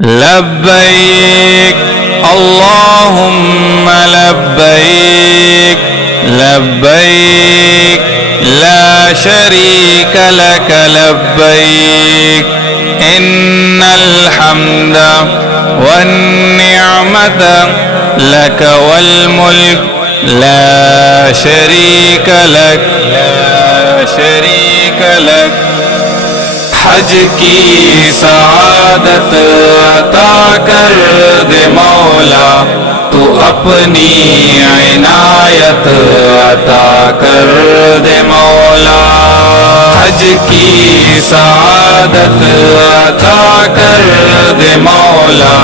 لبيك اللهم لبيك لبيك لا شريك لك لبيك إن الحمد والنعمة لك والملك لا شريك لك لا شريك لك حج کی سعادت عطا کر دے مولا تو اپنی عنایت عطا کر دے مولا حج کی سعادت عطا کر دے مولا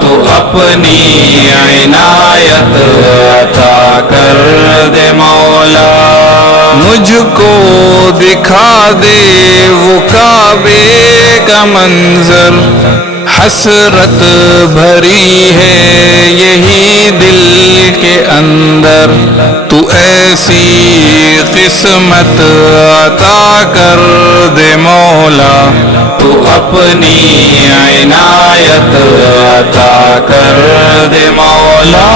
تو اپنی عنایت عطا کر دے مولا مجھ کو دکھا دے وہ کعبے کا منظر حسرت بھری ہے یہی دل کے اندر تو ایسی قسمت عطا کر دے مولا تو اپنی عنایت عطا کر دے مولا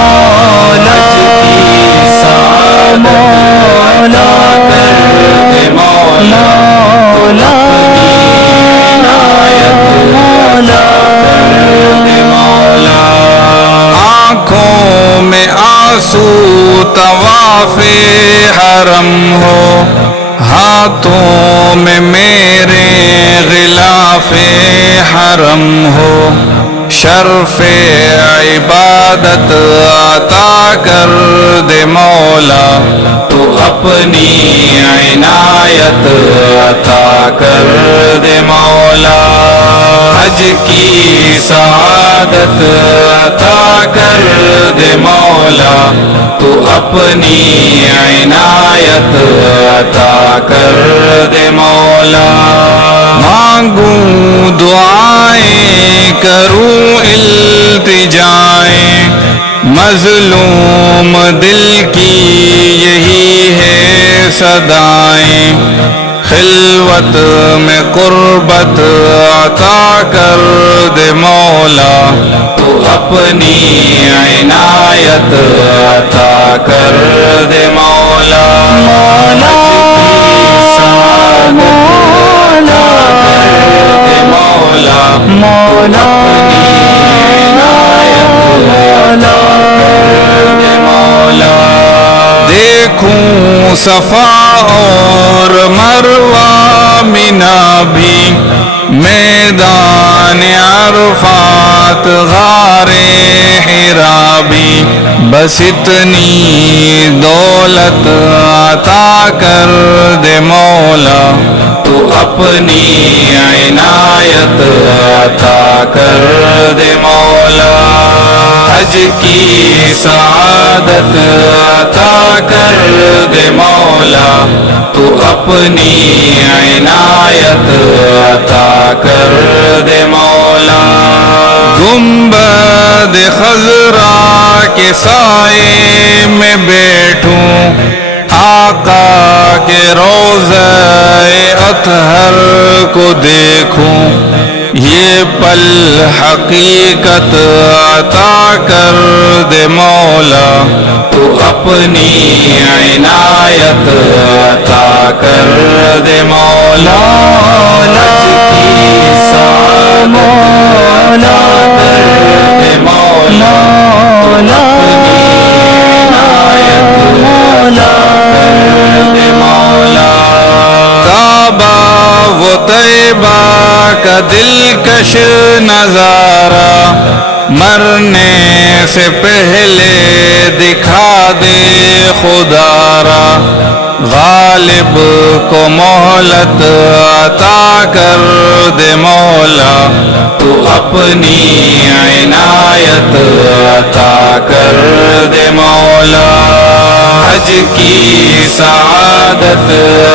آنکھوں میں آنسو طواف حرم ہو ہاتھوں میں میرے غلاف حرم ہو شرف عبادت عطا کر دے مولا تو اپنی عنایت عطا کر دے مولا حج کی سعادت عطا کر دے مولا تو اپنی عنایت عطا کر دے مولا مانگوں دعائیں کروں التجائیں مظلوم دل کی یہی ہے صدائیں خلوت میں قربت عطا کر دے مولا تو اپنی عنایت عطا کر دے مولا مولا دیکھوں صفا اور مروہ منا بھی میدان عرفات غار حرا بھی بس اتنی دولت عطا کر دے مولا تو اپنی عنایت عطا کر دے مولا حج کی سعادت عطا کر دے مولا تو اپنی عنایت عطا کر دے مولا گنبد خضرا کے سائے میں بیٹھوں آقا کے روضہ اطہر کو دیکھوں یہ پل حقیقت عطا کر دے مولا تو اپنی عنایت عطا کر دے مولا وہ طیبہ کا دلکش نظارہ مرنے سے پہلے دکھا دے خدا را غالب کو مہلت عطا کر دے مولا تو اپنی عنایت عطا کر دے مولا حج کی سعادت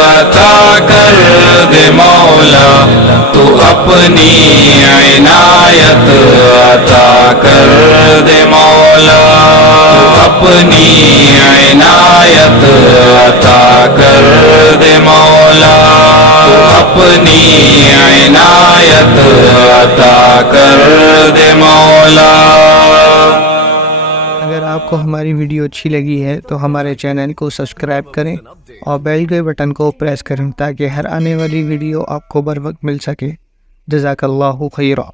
عطا کر دے مولا تو اپنی عنایت عطا کر دے مولا اپنی عنایت عطا کر دے مولا اپنی عنایت عطا کر دے مولا. اگر آپ کو ہماری ویڈیو اچھی لگی ہے تو ہمارے چینل کو سبسکرائب کریں اور بیل کے بٹن کو پریس کریں تاکہ ہر آنے والی ویڈیو آپ کو بر وقت مل سکے. جزاک اللہ خیرہ.